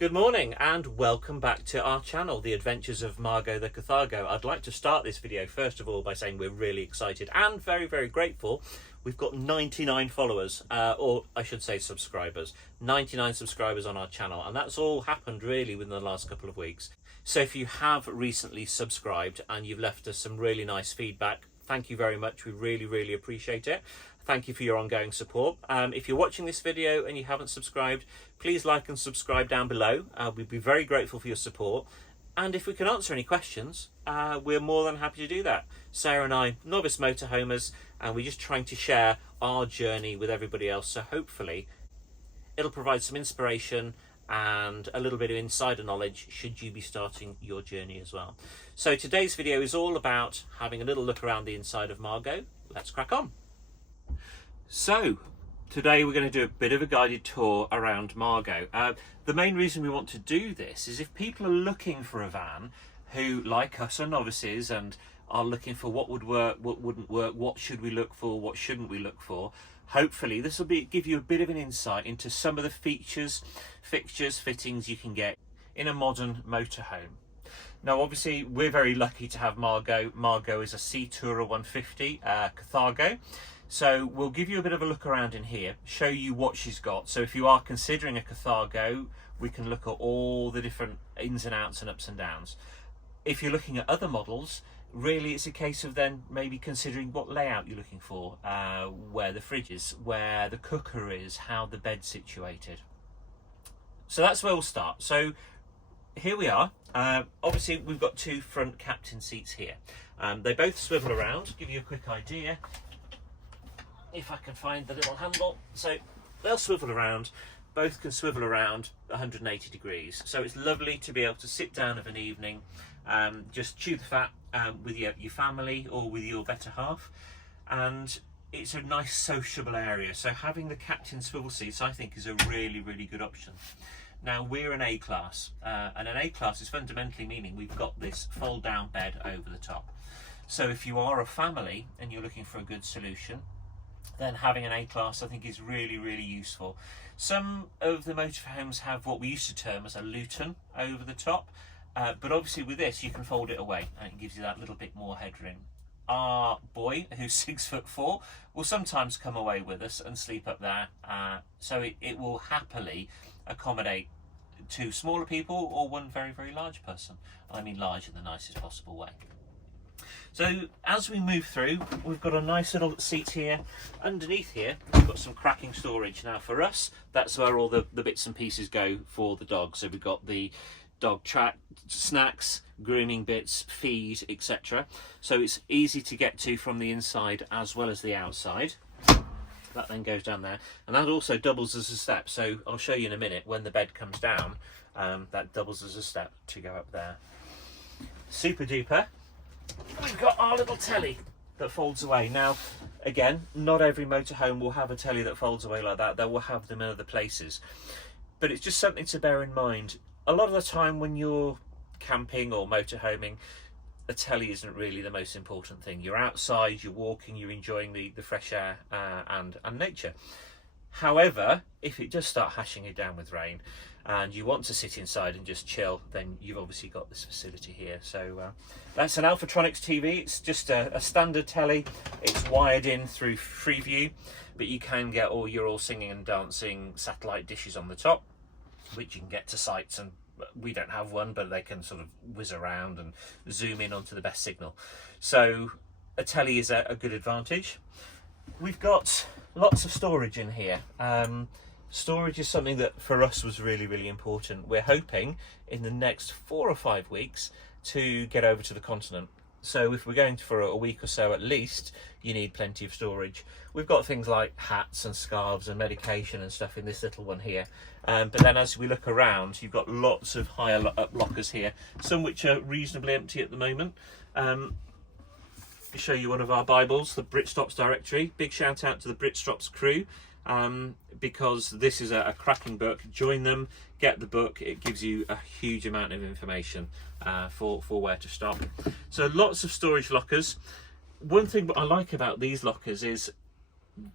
Good morning and welcome back to our channel, The Adventures of Margo the Carthago. I'd like to start this video first of all by saying we're really excited and very, very grateful. We've got 99 followers, or I should say subscribers, 99 subscribers on our channel, and that's all happened really within the last couple of weeks. So if you have recently subscribed and you've left us some really nice feedback, thank you very much. We really, really appreciate it. Thank you for your ongoing support. If you're watching this video and you haven't subscribed, please like and subscribe down below. We'd be very grateful for your support. And if we can answer any questions, we're more than happy to do that. Sarah and I, novice motorhomers, and we're just trying to share our journey with everybody else. So hopefully it'll provide some inspiration and a little bit of insider knowledge should you be starting your journey as well. So today's video is all about having a little look around the inside of Margo. Let's crack on. So today we're going to do a bit of a guided tour around Margo. The main reason we want to do this is if people are looking for a van who, like us, are novices and are looking for what would work, what wouldn't work, what should we look for, what shouldn't we look for, hopefully this will give you a bit of an insight into some of the features, fixtures, fittings you can get in a modern motorhome. Now obviously we're very lucky to have Margo. Margo is a C-Tourer I50 Carthago. So we'll give you a bit of a look around in here, show you what she's got. So if you are considering a Carthago, we can look at all the different ins and outs and ups and downs. If you're looking at other models, really it's a case of then maybe considering what layout you're looking for, where the fridge is, where the cooker is, how the bed's situated. So that's where we'll start. So here we are. Obviously we've got two front captain seats here. They both swivel around. Give you a quick idea. If I can find the little handle. So they'll swivel around, both can swivel around 180 degrees. So it's lovely to be able to sit down of an evening, just chew the fat with your family or with your better half. And it's a nice sociable area. So having the captain swivel seats, I think, is a really, really good option. Now we're an A-class, and an A-class is fundamentally meaning we've got this fold down bed over the top. So if you are a family and you're looking for a good solution, then having an A-class I think is really, really useful. Some of the motorhomes have what we used to term as a Luton over the top, but obviously with this you can fold it away and it gives you that little bit more headroom. Our boy, who's 6'4", will sometimes come away with us and sleep up there, so it will happily accommodate two smaller people or one very, very large person. I mean large in the nicest possible way. So as we move through, we've got a nice little seat here. Underneath here, we've got some cracking storage. Now for us, that's where all the bits and pieces go for the dog. So we've got the dog track, snacks, grooming bits, feed, etc. So it's easy to get to from the inside as well as the outside. That then goes down there. And that also doubles as a step. So I'll show you in a minute when the bed comes down, that doubles as a step to go up there. Super duper. We've got our little telly that folds away. Now, again, not every motorhome will have a telly that folds away like that. They will have them in other places. But it's just something to bear in mind. A lot of the time when you're camping or motorhoming, a telly isn't really the most important thing. You're outside, you're walking, you're enjoying the fresh air and nature. However, if it does start hashing it down with rain and you want to sit inside and just chill, then you've obviously got this facility here. So that's an Alphatronics TV. It's just a standard telly. It's wired in through Freeview, but you can get all your singing and dancing satellite dishes on the top, which you can get to sites, and we don't have one, but they can sort of whiz around and zoom in onto the best signal. So a telly is a good advantage. We've got lots of storage in here. Storage is something that for us was really, really important. We're hoping in the next 4 or 5 weeks to get over to the continent. So if we're going for a week or so at least, you need plenty of storage. We've got things like hats and scarves and medication and stuff in this little one here. But then as we look around, you've got lots of higher up lockers here, some which are reasonably empty at the moment. Show you one of our Bibles, the Britstops directory. Big shout out to the Britstops crew, because this is a cracking book. Join them, get the book. It gives you a huge amount of information for where to stop. So lots of storage lockers. One thing I like about these lockers is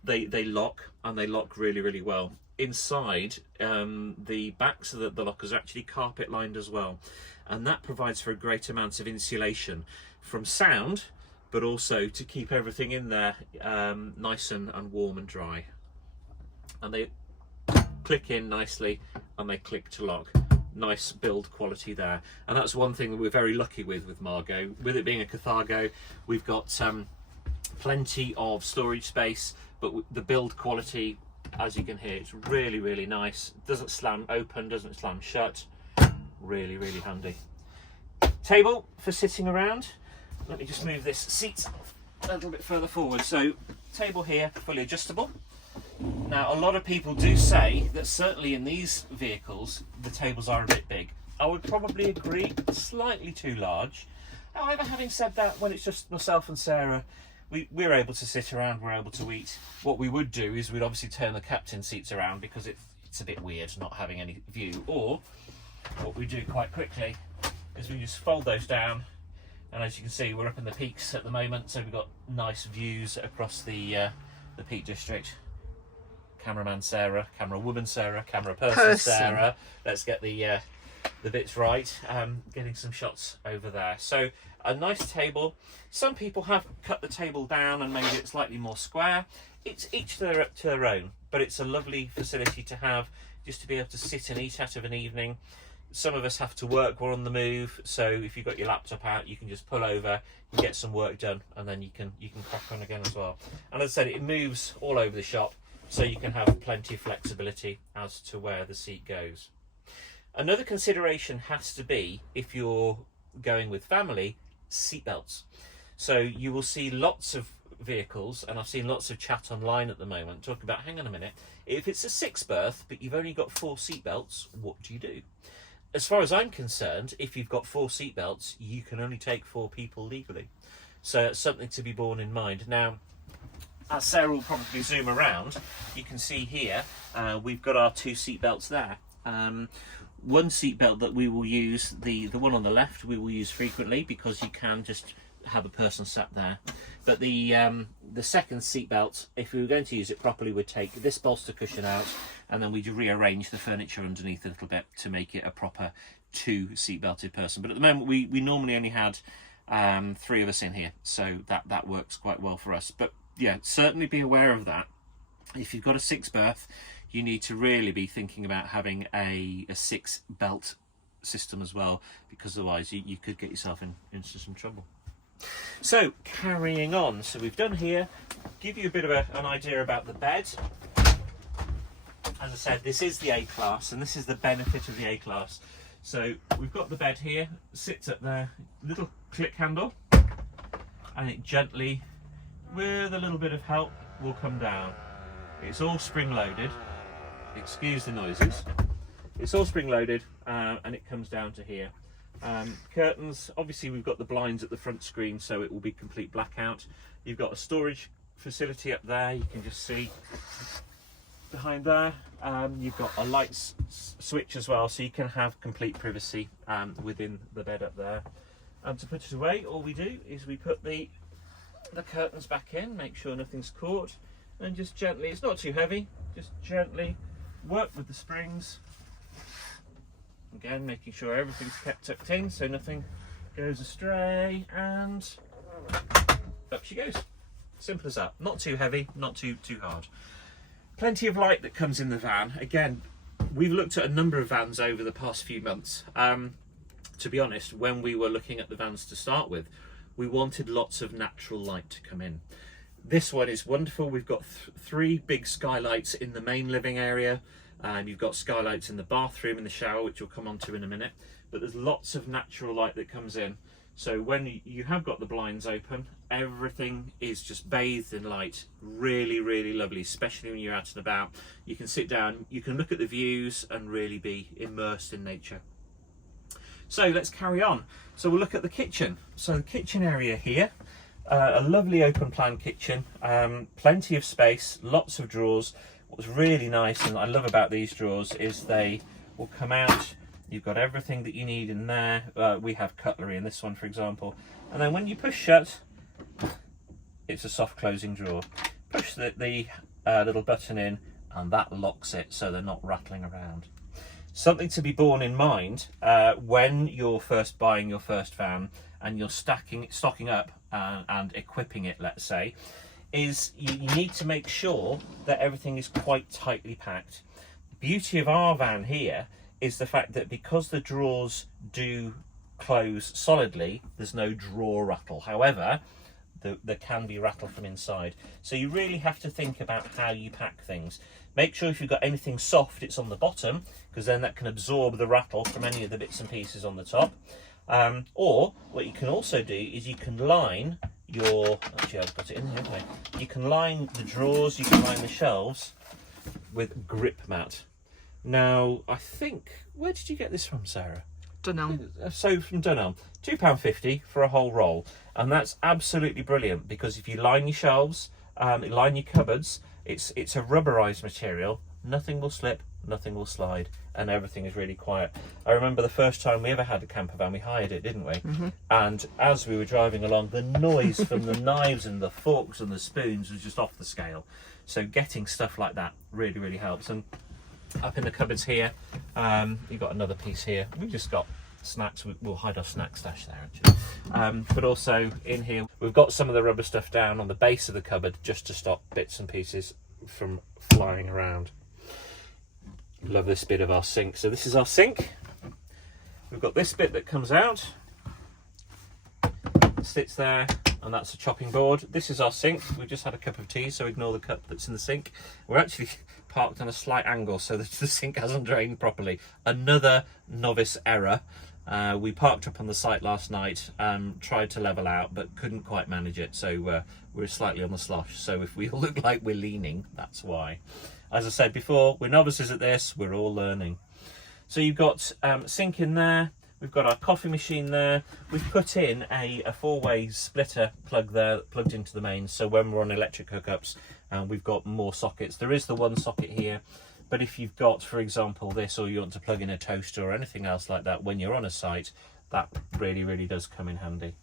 they lock, and they lock really, really well. inside the backs of the lockers are actually carpet lined as well, and that provides for a great amount of insulation from sound, but also to keep everything in there nice and warm and dry. And they click in nicely and they click to lock. Nice build quality there, and that's one thing that we're very lucky with Margo. With it being a Carthago, we've got plenty of storage space, but the build quality, as you can hear, it's really nice. Doesn't slam open, doesn't slam shut. Really handy. Table for sitting around. Let me just move this seat a little bit further forward. So table here, fully adjustable. Now, a lot of people do say that certainly in these vehicles the tables are a bit big. I would probably agree, slightly too large. However, having said that, when it's just myself and Sarah, we're able to sit around, we're able to eat. What we would do is we'd obviously turn the captain seats around, because it's a bit weird not having any view. Or what we do quite quickly is we just fold those down, and as you can see, we're up in the peaks at the moment, so we've got nice views across the Peak District. Cameraman Sarah, camera woman Sarah, camera person Sarah. Let's get the bits right. Getting some shots over there. So a nice table. Some people have cut the table down and made it slightly more square. It's each to their own, but it's a lovely facility to have, just to be able to sit and eat out of an evening. Some of us have to work, we're on the move, so if you've got your laptop out, you can just pull over, you get some work done, and then you can crack on again as well. And as I said, it moves all over the shop, so you can have plenty of flexibility as to where the seat goes. Another consideration has to be, if you're going with family, seat belts. So you will see lots of vehicles, and I've seen lots of chat online at the moment talking about, hang on a minute, if it's a 6 berth but you've only got 4 seat belts, what do you do? As far as I'm concerned, if you've got 4 seat belts, you can only take 4 people legally. So it's something to be borne in mind. Now, as Sarah will probably zoom around, you can see here we've got our 2 seat belts there. One seat belt that we will use, the one on the left, we will use frequently, because you can just have a person sat there. But the second seat belt, if we were going to use it properly, we'd take this bolster cushion out, and then we'd rearrange the furniture underneath a little bit to make it a proper 2 seat belted person. But at the moment we normally only had 3 of us in here, so that works quite well for us. But yeah, certainly be aware of that. If you've got a 6 berth, you need to really be thinking about having a 6 belt system as well, because otherwise you could get yourself into some trouble. So carrying on, so we've done here, give you a bit of an idea about the bed. As I said, this is the A-Class, and this is the benefit of the A-Class. So we've got the bed here, sits up there, little click handle, and it gently, with a little bit of help, will come down. It's all spring loaded, excuse the noises, it's all spring loaded, and it comes down to here. Curtains, obviously we've got the blinds at the front screen, so it will be complete blackout. You've got a storage facility up there, you can just see behind there. You've got a light switch as well, so you can have complete privacy within the bed up there. And to put it away, all we do is we put the curtains back in, make sure nothing's caught, and just gently, it's not too heavy, just gently work with the springs. Again, making sure everything's kept tucked in so nothing goes astray, and up she goes. Simple as that. Not too heavy, not too hard. Plenty of light that comes in the van. Again, we've looked at a number of vans over the past few months. To be honest, when we were looking at the vans to start with, we wanted lots of natural light to come in. This one is wonderful. We've got 3 big skylights in the main living area. You've got skylights in the bathroom and the shower, which we'll come on to in a minute. But there's lots of natural light that comes in. So when you have got the blinds open, everything is just bathed in light. Really, really lovely, especially when you're out and about. You can sit down, you can look at the views and really be immersed in nature. So let's carry on. So we'll look at the kitchen. So the kitchen area here, a lovely open plan kitchen, plenty of space, lots of drawers. What's really nice and I love about these drawers is they will come out. You've got everything that you need in there. We have cutlery in this one, for example. And then when you push shut, it's a soft closing drawer. Push the little button in and that locks it so they're not rattling around. Something to be borne in mind when you're first buying your first van and you're stocking up and equipping it, let's say, is you need to make sure that everything is quite tightly packed. The beauty of our van here is the fact that because the drawers do close solidly, there's no drawer rattle. However, there can be rattle from inside. So you really have to think about how you pack things. Make sure if you've got anything soft, it's on the bottom, because then that can absorb the rattle from any of the bits and pieces on the top. Or what you can also do is you can line your, actually I've got it in here, haven't I? You can line the drawers, you can line the shelves with grip mat. Now, I think, where did you get this from, Sarah? Dunelm. So from Dunelm, £2.50 for a whole roll, and that's absolutely brilliant because if you line your shelves, line your cupboards, it's a rubberized material. Nothing will slip, nothing will slide, and everything is really quiet. I remember the first time we ever had a camper van, we hired it, didn't we? Mm-hmm. And as we were driving along, the noise from the knives and the forks and the spoons was just off the scale. So getting stuff like that really, really helps. And up in the cupboards here, you've got another piece here. We've just got snacks. We'll hide our snack stash there, actually. But also in here, we've got some of the rubber stuff down on the base of the cupboard just to stop bits and pieces from flying around. Love this bit of our sink. So this is our sink. We've got this bit that comes out, sits there, and that's a chopping board. This is our sink. We've just had a cup of tea, so ignore the cup that's in the sink. We're actually parked on a slight angle so that the sink hasn't drained properly. Another novice error. We parked up on the site last night, tried to level out, but couldn't quite manage it. So we're slightly on the slosh. So if we look like we're leaning, that's why. As I said before, we're novices at this. We're all learning. So you've got sink in there. We've got our coffee machine there. We've put in a four-way splitter plug there, plugged into the mains. So when we're on electric hookups, we've got more sockets. There is the one socket here, but if you've got, for example, this, or you want to plug in a toaster or anything else like that when you're on a site, that really, really does come in handy.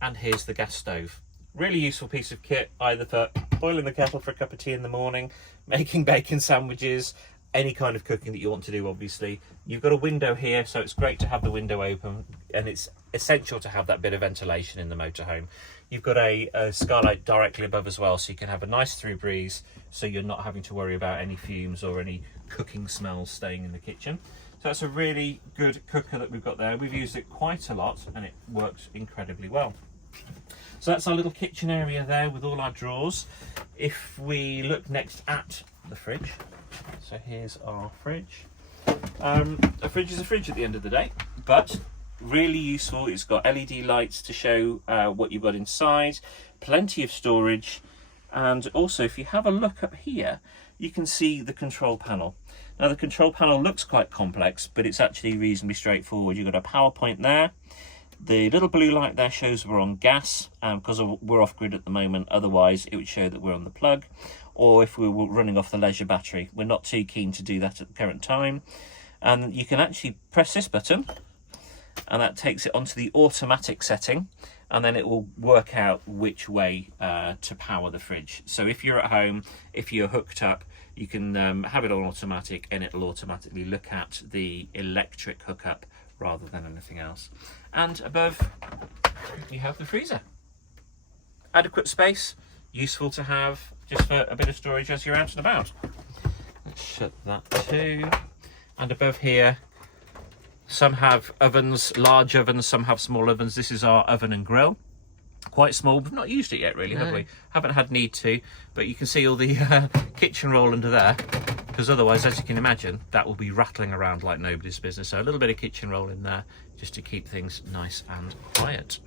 And here's the gas stove. Really useful piece of kit, either for boiling the kettle for a cup of tea in the morning, making bacon sandwiches, any kind of cooking that you want to do, obviously. You've got a window here, so it's great to have the window open, and it's essential to have that bit of ventilation in the motorhome. You've got a skylight directly above as well, so you can have a nice through breeze, so you're not having to worry about any fumes or any cooking smells staying in the kitchen. So that's a really good cooker that we've got there. We've used it quite a lot, and it works incredibly well. So that's our little kitchen area there with all our drawers. If we look next at the fridge, so here's our fridge. A fridge is a fridge at the end of the day, but really useful. It's got LED lights to show what you've got inside, plenty of storage, and also if you have a look up here, you can see the control panel. Now the control panel looks quite complex, but it's actually reasonably straightforward. You've got a power point there. The little blue light there shows we're on gas because we're off grid at the moment. Otherwise, it would show that we're on the plug. Or if we were running off the leisure battery. We're not too keen to do that at the current time. And you can actually press this button, and that takes it onto the automatic setting, and then it will work out which way to power the fridge. So if you're at home, if you're hooked up, you can have it on automatic, and it'll automatically look at the electric hookup rather than anything else. And above, you have the freezer. Adequate space, useful to have just for a bit of storage as you're out and about. Let's shut that too. And above here, some have ovens, large ovens, some have small ovens. This is our oven and grill. Quite small. We've not used it yet, really, have we? Haven't had need to, but you can see all the kitchen roll under there, because otherwise, as you can imagine, that will be rattling around like nobody's business. So a little bit of kitchen roll in there just to keep things nice and quiet.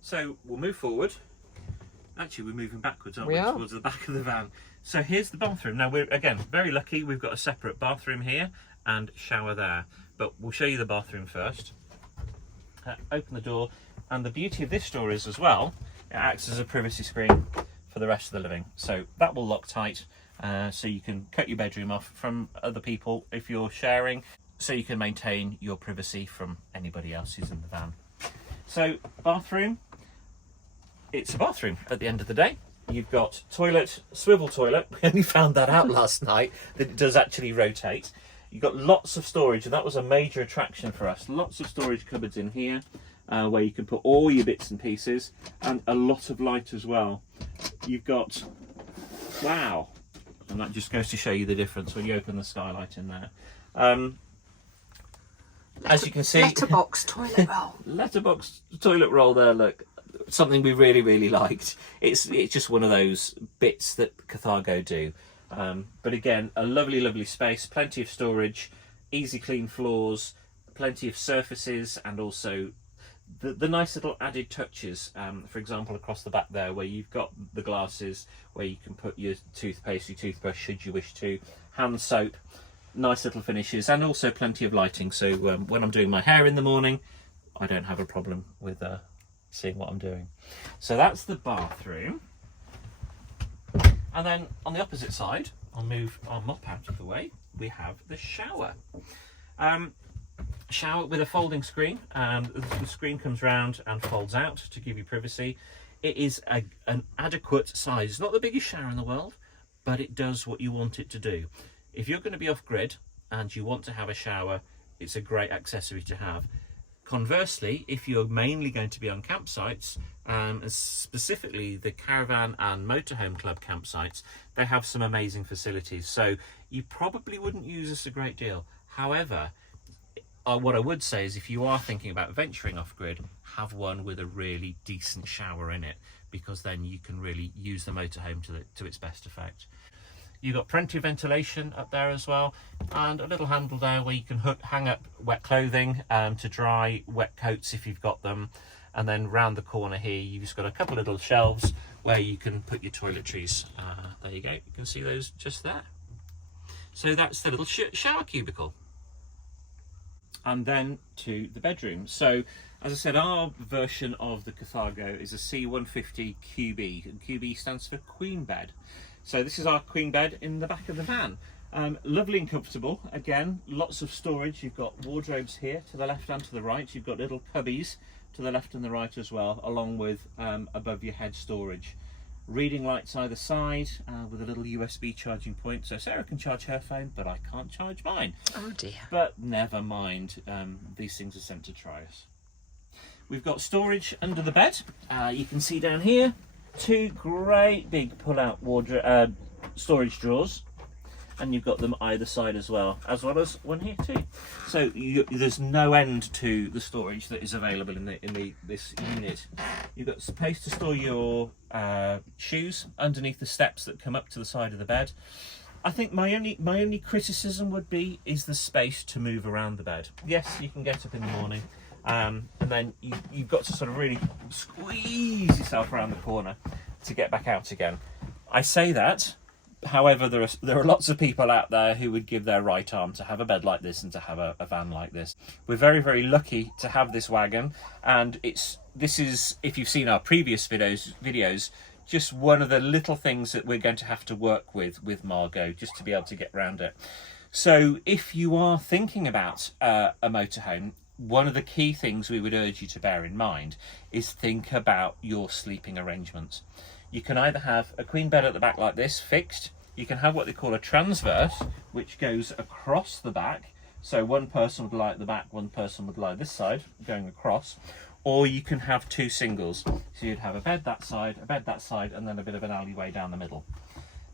So we'll move forward. Actually, we're moving backwards, aren't we? Towards the back of the van. So here's the bathroom. Now we're, again, very lucky. We've got a separate bathroom here and shower there, but we'll show you the bathroom first. Open the door, and the beauty of this door is as well, it acts as a privacy screen for the rest of the living. So that will lock tight, so you can cut your bedroom off from other people if you're sharing, so you can maintain your privacy from anybody else who's in the van. So bathroom, it's a bathroom at the end of the day. You've got toilet, swivel toilet. We only found that out last night, that it does actually rotate. You've got lots of storage, and that was a major attraction for us. Lots of storage cupboards in here, where you can put all your bits and pieces, and a lot of light as well. You've got, wow, and that just goes to show you the difference when you open the skylight in there. As you can see, letterbox toilet roll. Letterbox toilet roll there, look. Something we really liked. It's just one of those bits that Carthago do. But again, a lovely space, plenty of storage, easy clean floors, plenty of surfaces, and also the nice little added touches. For example, across the back there, where you've got the glasses, where you can put your toothpaste, your toothbrush, should you wish to, hand soap, nice little finishes, and also plenty of lighting. So when I'm doing my hair in the morning, I don't have a problem with seeing what I'm doing. So that's the bathroom. And then on the opposite side, I'll move our mop out of the way, we have the shower. Shower with a folding screen. The screen comes round and folds out to give you privacy. It is an adequate size. Not the biggest shower in the world, but it does what you want it to do. If you're going to be off grid and you want to have a shower, it's a great accessory to have. Conversely, if you're mainly going to be on campsites, specifically the caravan and motorhome club campsites, they have some amazing facilities. So you probably wouldn't use this a great deal. However, what I would say is if you are thinking about venturing off grid, have one with a really decent shower in it, because then you can really use the motorhome to its best effect. You've got plenty of ventilation up there as well, and a little handle there where you can hang up wet clothing to dry, wet coats if you've got them. And then round the corner here, you've just got a couple of little shelves where you can put your toiletries. There you go, you can see those just there. So that's the little shower cubicle. And then to the bedroom. So, as I said, our version of the Carthago is a C-150 QB, and QB stands for Queen Bed. So this is our queen bed in the back of the van. Lovely and comfortable. Again, lots of storage. You've got wardrobes here to the left and to the right. You've got little cubbies to the left and the right as well, along with above your head storage. Reading lights either side with a little USB charging point. So Sarah can charge her phone, but I can't charge mine. Oh dear. But never mind, these things are sent to try us. We've got storage under the bed. You can see down here, two great big pull-out wardrobe storage drawers, and you've got them either side as well as one here too. So there's no end to the storage that is available in this unit. You've got space to store your shoes underneath the steps that come up to the side of the bed. I think my only criticism would be is the space to move around the bed. Yes, you can get up in the morning. And then you've got to sort of really squeeze yourself around the corner to get back out again. I say that, however, there are lots of people out there who would give their right arm to have a bed like this and to have a van like this. We're very lucky to have this wagon, and this is, if you've seen our previous videos, just one of the little things that we're going to have to work with Margo just to be able to get around it. So if you are thinking about a motorhome, one of the key things we would urge you to bear in mind is think about your sleeping arrangements. You can either have a queen bed at the back like this, fixed. You can have what they call a transverse, which goes across the back. So one person would lie at the back, one person would lie this side, going across. Or you can have two singles. So you'd have a bed that side, and then a bit of an alleyway down the middle.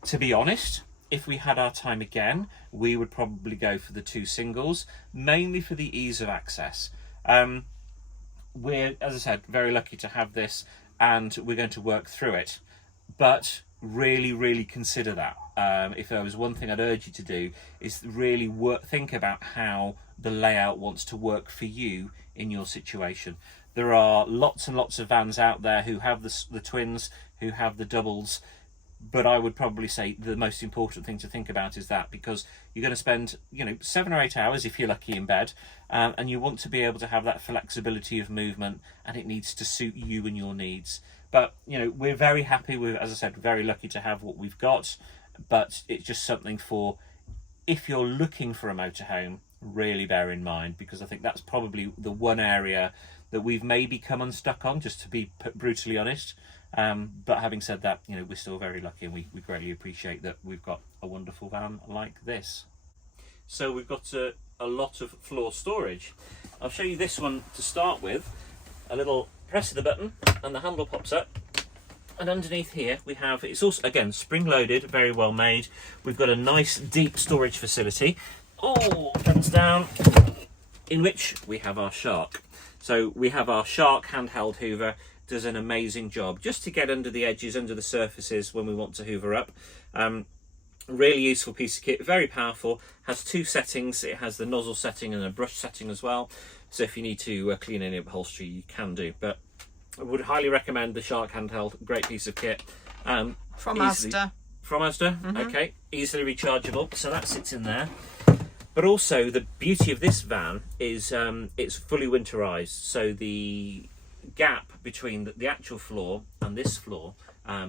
To be honest, if we had our time again, we would probably go for the two singles, mainly for the ease of access. We're, as I said, very lucky to have this, and we're going to work through it. But really consider that. If there was one thing I'd urge you to do, is really think about how the layout wants to work for you in your situation. There are lots and lots of vans out there who have the twins, who have the doubles, but I would probably say the most important thing to think about is that, because you're going to spend 7 or 8 hours if you're lucky in bed, and you want to be able to have that flexibility of movement, and it needs to suit you and your needs. But we're very happy with, as I said, very lucky to have what we've got, but it's just something for, if you're looking for a motorhome, really bear in mind, because I think that's probably the one area that we've maybe come unstuck on, just to be brutally honest. But having said that, you know, we're still very lucky, and we greatly appreciate that we've got a wonderful van like this. So we've got a lot of floor storage. I'll show you this one to start with. A little press of the button and the handle pops up. And underneath here we have, it's also again spring loaded, very well made. We've got a nice deep storage facility. Oh, comes down, in which we have our Shark. So we have our Shark handheld hoover. Does an amazing job just to get under the edges, under the surfaces when we want to hoover up. Really useful piece of kit, very powerful. Has two settings. It has the nozzle setting and a brush setting as well. So if you need to clean any upholstery, you can do. But I would highly recommend the Shark handheld. Great piece of kit. From Asda. From Asda. Okay, easily rechargeable. So that sits in there. But also the beauty of this van is it's fully winterized. So the gap between the actual floor and this floor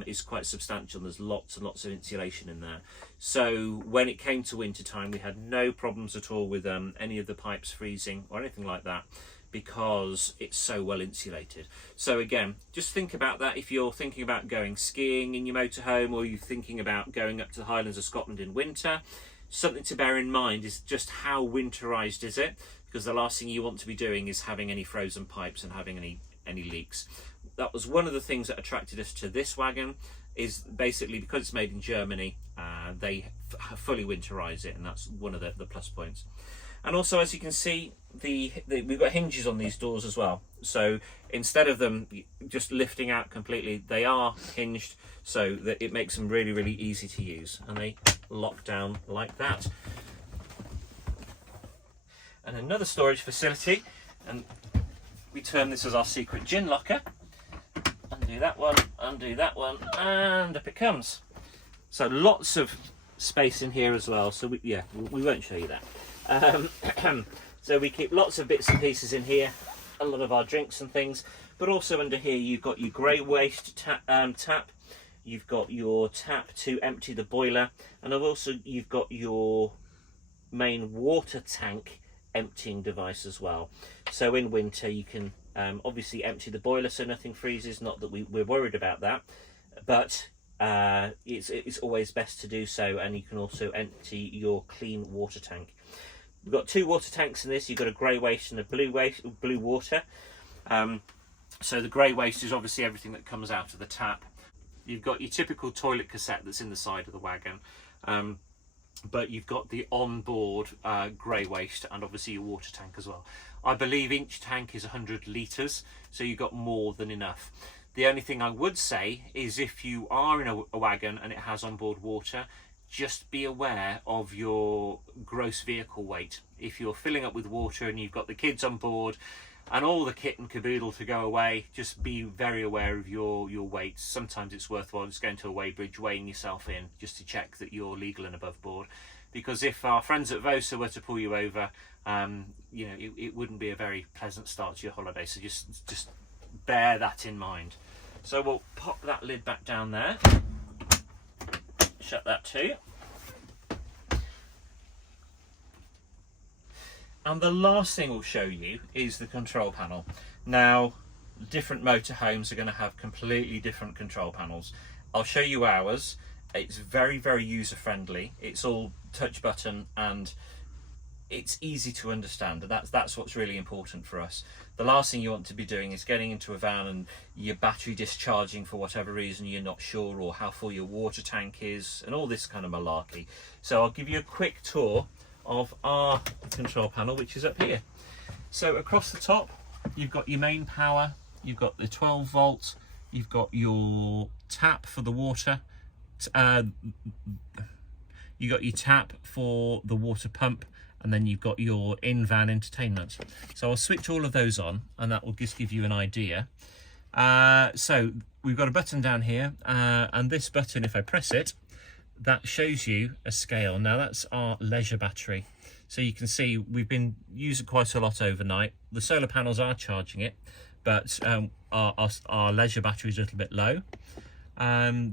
is quite substantial. There's lots and lots of insulation in there. So when it came to winter time, we had no problems at all with any of the pipes freezing or anything like that, because it's so well insulated. So again, just think about that if you're thinking about going skiing in your motorhome, or you're thinking about going up to the Highlands of Scotland in winter. Something to bear in mind is just how winterized is it, because the last thing you want to be doing is having any frozen pipes and having any leaks. That was one of the things that attracted us to this wagon, is basically because it's made in Germany, they fully winterize it, and that's one of the plus points. And also, as you can see, we've got hinges on these doors as well. So instead of them just lifting out completely, they are hinged, so that it makes them really, really easy to use, and they lock down like that. And another storage facility, and we term this as our secret gin locker. Undo that one, and up it comes. So lots of space in here as well. So we won't show you that. So we keep lots of bits and pieces in here, a lot of our drinks and things. But also under here you've got your grey waste tap. You've got your tap to empty the boiler, and you've got your main water tank emptying device as well. So in winter you can obviously empty the boiler so nothing freezes. Not that we're worried about that, but it's always best to do so. And you can also empty your clean water tank. We've got two water tanks in this. You've got a grey waste and a blue water. So the grey waste is obviously everything that comes out of the tap. You've got your typical toilet cassette that's in the side of the wagon, but you've got the onboard grey waste, and obviously your water tank as well. I believe each tank is 100 litres, so you've got more than enough. The only thing I would say is, if you are in a wagon and it has onboard water, just be aware of your gross vehicle weight. If you're filling up with water and you've got the kids on board and all the kit and caboodle to go away, just be very aware of your weight. Sometimes it's worthwhile just going to a weighbridge, weighing yourself in, just to check that you're legal and above board. Because if our friends at Vosa were to pull you over, you know, it wouldn't be a very pleasant start to your holiday. So just bear that in mind. So we'll pop that lid back down there. Shut that too. And the last thing we'll show you is the control panel. Now, different motorhomes are going to have completely different control panels. I'll show you ours. It's very, very user friendly. It's all touch button and it's easy to understand. And that's what's really important for us. The last thing you want to be doing is getting into a van and your battery discharging for whatever reason you're not sure, or how full your water tank is, and all this kind of malarkey. So I'll give you a quick tour of our control panel, which is up here. So across the top you've got your main power, you've got the 12 volt, you've got your tap for the water, you got your tap for the water pump, and then you've got your in-van entertainment. So I'll switch all of those on and that will just give you an idea. So we've got a button down here, and this button, if I press it, that shows you a scale. Now that's our leisure battery. So you can see we've been using quite a lot overnight. The solar panels are charging it, but our leisure battery is a little bit low.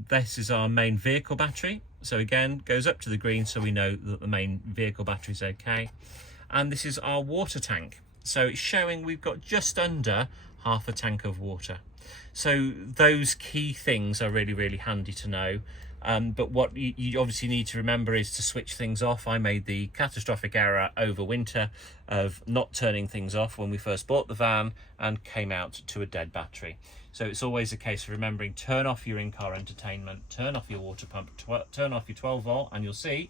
This is our main vehicle battery. So again, goes up to the green so we know that the main vehicle battery is okay. And this is our water tank. So it's showing we've got just under half a tank of water. So those key things are really, really handy to know. But what you obviously need to remember is to switch things off. I made the catastrophic error over winter of not turning things off when we first bought the van and came out to a dead battery. So it's always a case of remembering, turn off your in-car entertainment, turn off your water pump, turn off your 12 volt, and you'll see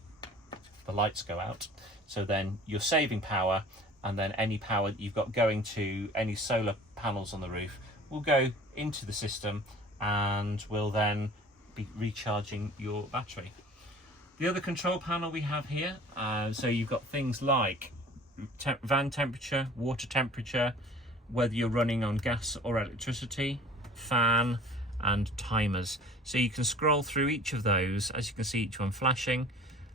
the lights go out. So then you're saving power, and then any power that you've got going to any solar panels on the roof will go into the system and will then be recharging your battery. The other control panel we have here, so you've got things like van temperature, water temperature, whether you're running on gas or electricity, fan, and timers. So you can scroll through each of those, as you can see each one flashing,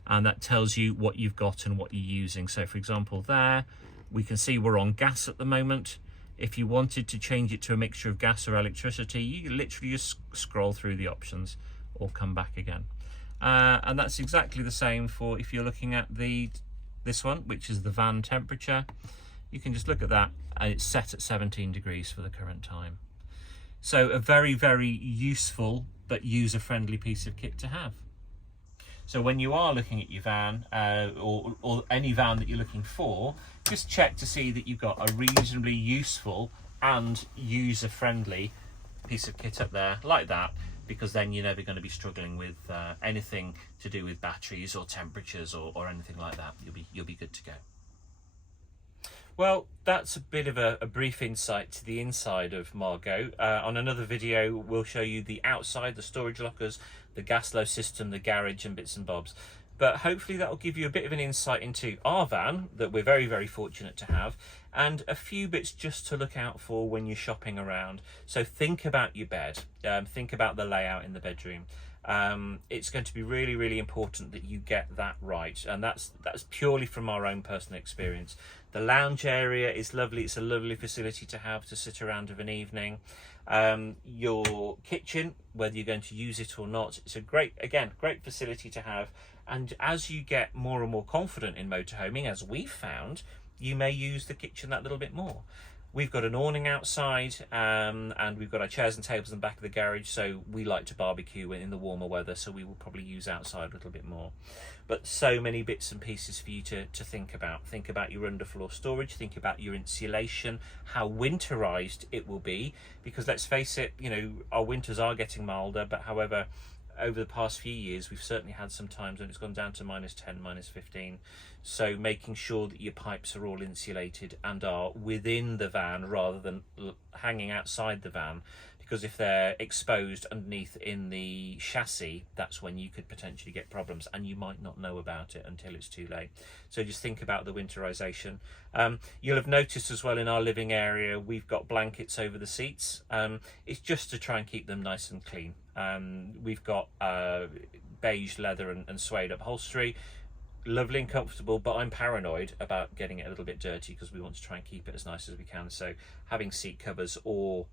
and that tells you what you've got and what you're using. So for example there, we can see we're on gas at the moment. If you wanted to change it to a mixture of gas or electricity, you literally just scroll through the options or come back again. And that's exactly the same for if you're looking at this one, which is the van temperature. You can just look at that and it's set at 17 degrees for the current time. So a very, very useful but user-friendly piece of kit to have. So when you are looking at your van or any van that you're looking for, just check to see that you've got a reasonably useful and user-friendly piece of kit up there like that, because then you're never going to be struggling with anything to do with batteries or temperatures or anything like that. You'll be good to go. Well, that's a bit of a brief insight to the inside of Margo. On another video, we'll show you the outside, the storage lockers, the gas low system, the garage and bits and bobs. But hopefully that will give you a bit of an insight into our van that we're very, very fortunate to have, and a few bits just to look out for when you're shopping around. So think about your bed, think about the layout in the bedroom. It's going to be really, really important that you get that right, and that's purely from our own personal experience. The lounge area is lovely. It's a lovely facility to have to sit around of an evening. Your kitchen, whether you're going to use it or not, it's a great facility to have. And as you get more and more confident in motorhoming, as we've found, you may use the kitchen that little bit more. We've got an awning outside, and we've got our chairs and tables in the back of the garage, so we like to barbecue in the warmer weather, so we will probably use outside a little bit more. But so many bits and pieces for you to think about. Think about your underfloor storage, think about your insulation, how winterized it will be, because let's face it, you know, our winters are getting milder, but however, over the past few years, we've certainly had some times when it's gone down to -10, -15. So making sure that your pipes are all insulated and are within the van rather than hanging outside the van, because if they're exposed underneath in the chassis, that's when you could potentially get problems, and you might not know about it until it's too late. So just think about the winterization. You'll have noticed as well in our living area, we've got blankets over the seats. It's just to try and keep them nice and clean. We've got beige leather and suede upholstery, lovely and comfortable, but I'm paranoid about getting it a little bit dirty because we want to try and keep it as nice as we can. So having seat covers or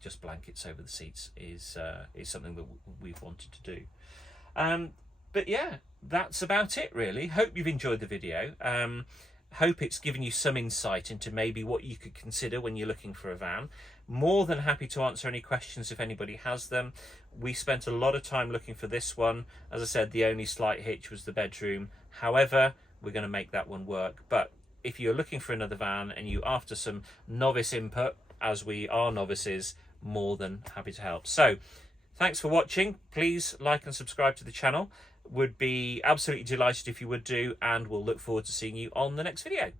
just blankets over the seats is something that we've wanted to do. But yeah, that's about it really. Hope you've enjoyed the video. Hope it's given you some insight into maybe what you could consider when you're looking for a van. More than happy to answer any questions if anybody has them. We spent a lot of time looking for this one. As I said, the only slight hitch was the bedroom. However, we're going to make that one work. But if you're looking for another van and you're after some novice input, as we are novices, more than happy to help. So thanks for watching. Please like and subscribe to the channel. Would be absolutely delighted if you would do, and we'll look forward to seeing you on the next video.